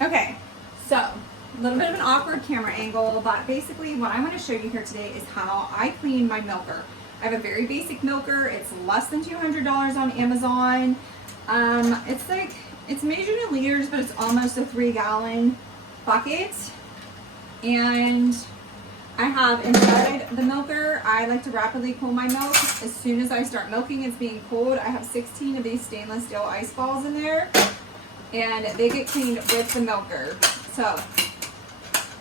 Okay, so a little bit of an awkward camera angle, but basically what I want to show you here today is how I clean my milker. I have a very basic milker. It's less than $200 on Amazon. It's measured in liters, but it's almost a 3-gallon bucket. And I have inside the milker, I like to rapidly cool my milk. As soon as I start milking, it's being cooled. I have 16 of these stainless steel ice balls in there, and they get cleaned with the milker. So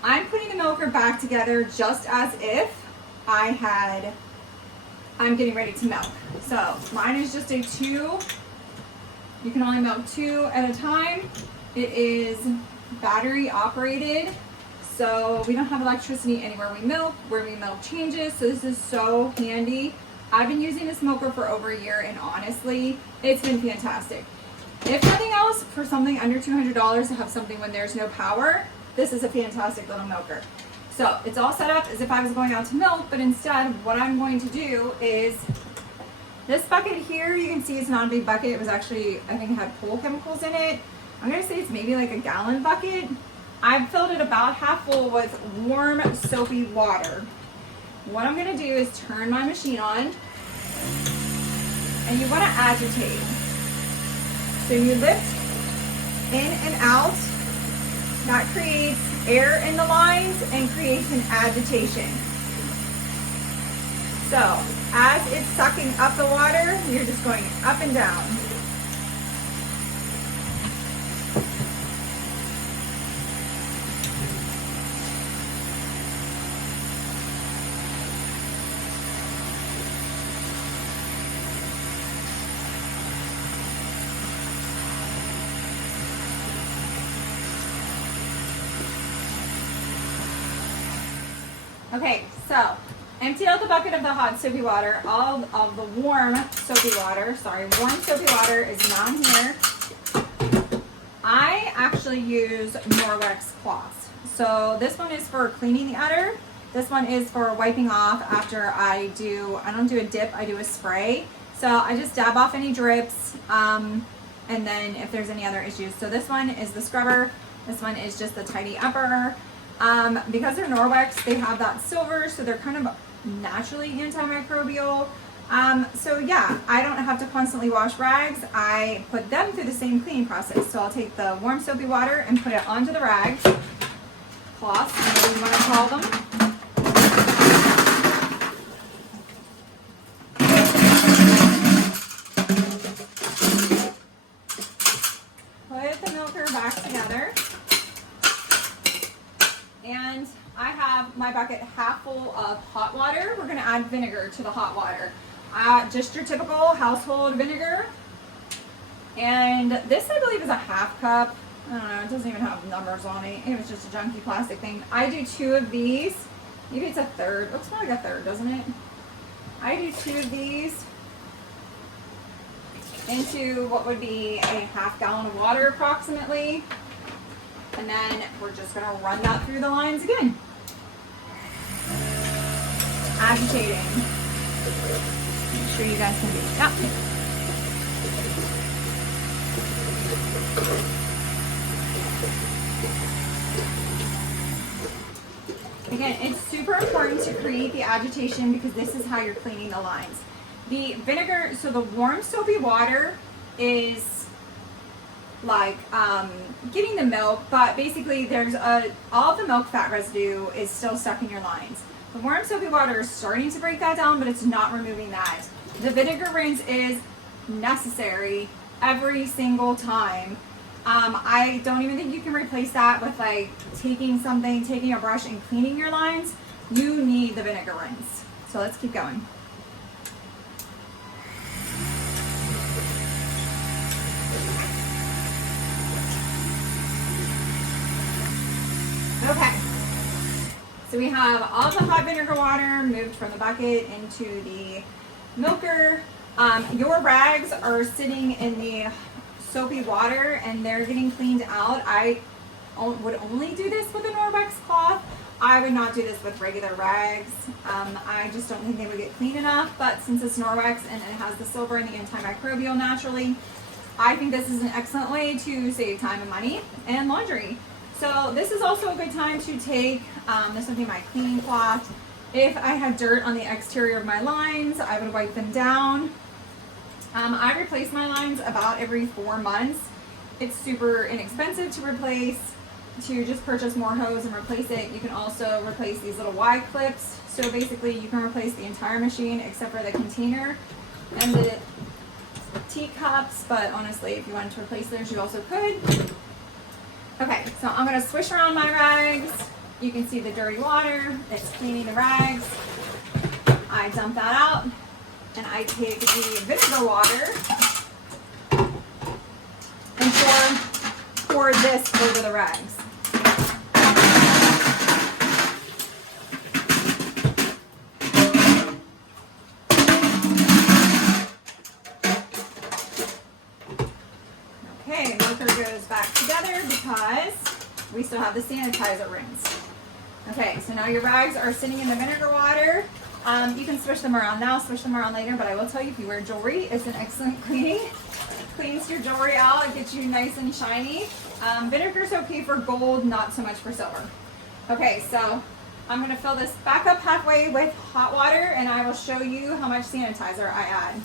I'm putting the milker back together just as if I'm getting ready to milk. So mine is just a 2. You can only milk 2 at a time. It is battery operated, so we don't have electricity anywhere we milk. Where we milk changes, so this is so handy. I've been using this milker for over a year, and honestly, it's been fantastic. If nothing else, for something under $200 to have something when there's no power, this is a fantastic little milker. So it's all set up as if I was going out to milk, but instead what I'm going to do is this bucket here, you can see it's not a big bucket. It was actually, I think it had pool chemicals in it. I'm gonna say it's maybe like a gallon bucket. I've filled it about half full with warm soapy water. What I'm gonna do is turn my machine on, and you wanna agitate. So you lift in and out. That creates air in the lines and creates an agitation. So as it's sucking up the water, you're just going up and down. Okay, so empty out the bucket of the hot soapy water. All of the warm soapy water is now in here. I actually use Norwex cloths. So this one is for cleaning the udder. This one is for wiping off after I don't do a dip, I do a spray. So I just dab off any drips, and then if there's any other issues. So this one is the scrubber. This one is just the tidy upper. Because they're Norwex, they have that silver, so they're kind of naturally antimicrobial. So yeah, I don't have to constantly wash rags. I put them through the same cleaning process. So I'll take the warm soapy water and put it onto the rags, cloths, whatever you want to call them. Put the milker back together. And I have my bucket half full of hot water. We're gonna add vinegar to the hot water. Just your typical household vinegar. And this, I believe, is a half cup. I don't know, it doesn't even have numbers on it. It was just a junky plastic thing. I do 2 of these. Maybe it's a third. Looks more like a third, doesn't it? I do 2 of these into what would be a half gallon of water approximately. And then we're just gonna run that through the lines again. Agitating. Make sure you guys can be. Yep. Again, it's super important to create the agitation because this is how you're cleaning the lines. The vinegar, so the warm soapy water is like getting the milk, but basically there's all of the milk fat residue is still stuck in your lines. The warm soapy water is starting to break that down, but it's not removing that. The vinegar rinse is necessary every single time. I don't even think you can replace that with like taking a brush and cleaning your lines. You need the vinegar rinse. So let's keep going. Okay, so we have all the hot vinegar water moved from the bucket into the milker. Your rags are sitting in the soapy water and they're getting cleaned out. I would only do this with a Norwex cloth. I would not do this with regular rags. I just don't think they would get clean enough, but since it's Norwex and it has the silver and the antimicrobial naturally, I think this is an excellent way to save time and money and laundry. So this is also a good time to take, this would be my cleaning cloth. If I had dirt on the exterior of my lines, I would wipe them down. I replace my lines about every 4 months. It's super inexpensive to replace, to just purchase more hose and replace it. You can also replace these little Y clips. So basically you can replace the entire machine except for the container and the teacups, but honestly, if you wanted to replace those, you also could. Okay, so I'm gonna swish around my rags. You can see the dirty water, it's cleaning the rags. I dump that out, and I take the vinegar water and pour this over the rags. Okay, milker goes back together because we still have the sanitizer rinse. Okay, so now your rags are sitting in the vinegar water. You can switch them around now, switch them around later, but I will tell you, if you wear jewelry, it's an excellent cleaning. Cleans your jewelry out, it gets you nice and shiny. Vinegar's okay for gold, not so much for silver. Okay, so I'm gonna fill this back up halfway with hot water, and I will show you how much sanitizer I add.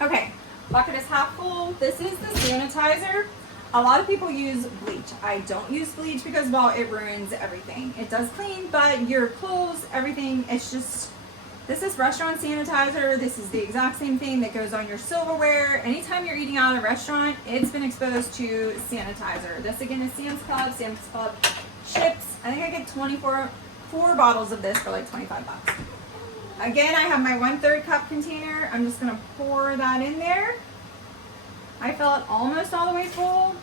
Okay, bucket is half full. This is the sanitizer. A lot of people use bleach. I don't use bleach because, well, it ruins everything. It does clean, but your clothes, everything, it's just, this is restaurant sanitizer. This is the exact same thing that goes on your silverware. Anytime you're eating out at a restaurant, it's been exposed to sanitizer. This again is Sam's Club chips. I think I get 4 bottles of this for like 25 bucks. Again, I have my 1/3 cup container. I'm just gonna pour that in there. I fill it almost all the way full.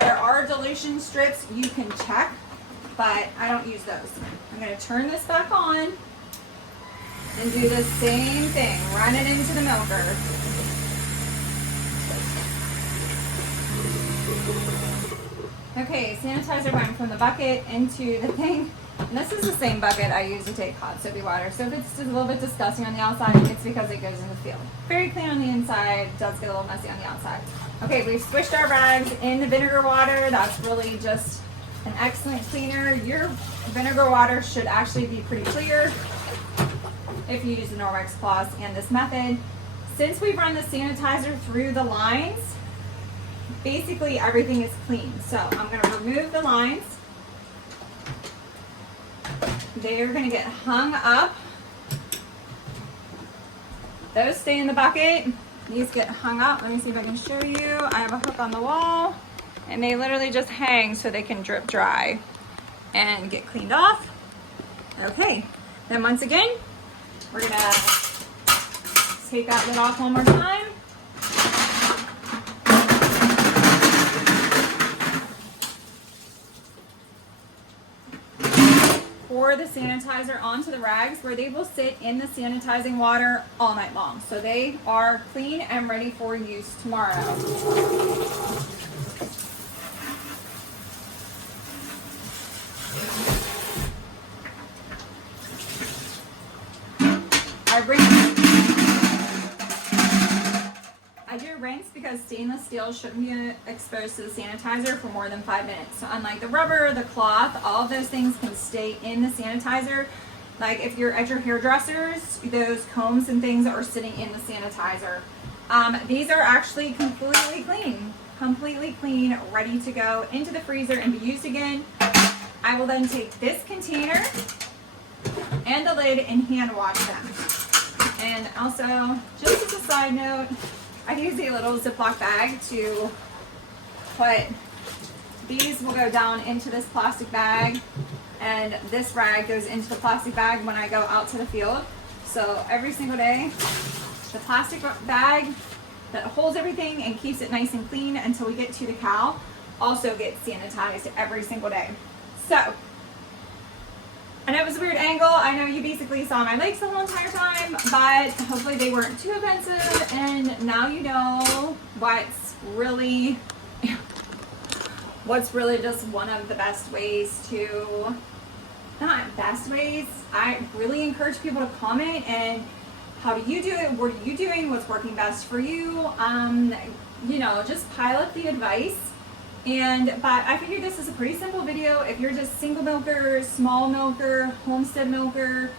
There are dilution strips you can check, but I don't use those. I'm gonna turn this back on and do the same thing. Run it into the milker. Okay, sanitizer went from the bucket into the thing. And this is the same bucket I use to take hot soapy water. So if it's just a little bit disgusting on the outside, it's because it goes in the field. Very clean on the inside, does get a little messy on the outside. Okay, we've swished our rags in the vinegar water. That's really just an excellent cleaner. Your vinegar water should actually be pretty clear if you use the Norwex cloths and this method. Since we've run the sanitizer through the lines, basically everything is clean. So I'm gonna remove the lines. They're gonna get hung up. Those stay in the bucket. These get hung up. Let me see if I can show you. I have a hook on the wall, and they literally just hang so they can drip dry and get cleaned off. Okay, then once again, we're gonna take that lid off one more time. Pour the sanitizer onto the rags where they will sit in the sanitizing water all night long. So they are clean and ready for use tomorrow. I do rinse because stainless steel shouldn't be exposed to the sanitizer for more than 5 minutes. So unlike the rubber, the cloth, all of those things can stay in the sanitizer. Like if you're at your hairdressers, those combs and things are sitting in the sanitizer. These are actually completely clean, ready to go into the freezer and be used again. I will then take this container and the lid and hand wash them. And also, just as a side note, I use a little Ziploc bag to put, these will go down into this plastic bag, and this rag goes into the plastic bag when I go out to the field. So every single day, the plastic bag that holds everything and keeps it nice and clean until we get to the cow also gets sanitized every single day. So, I know it was a weird angle. I know you basically saw my legs the whole entire time, but hopefully they weren't too offensive, and now you know what's really just one of the best ways to, not best ways, I really encourage people to comment and how do you do it? What are you doing? What's working best for you? You know, just pile up the advice. But I figured this is a pretty simple video. If you're just single milker, small milker, homestead milker,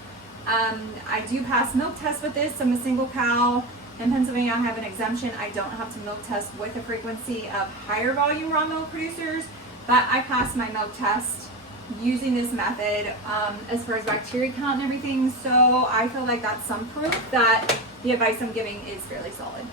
I do pass milk tests with this. I'm a single cow. In Pennsylvania, I have an exemption. I don't have to milk test with the frequency of higher volume raw milk producers, but I pass my milk test using this method as far as bacteria count and everything. So I feel like that's some proof that the advice I'm giving is fairly solid.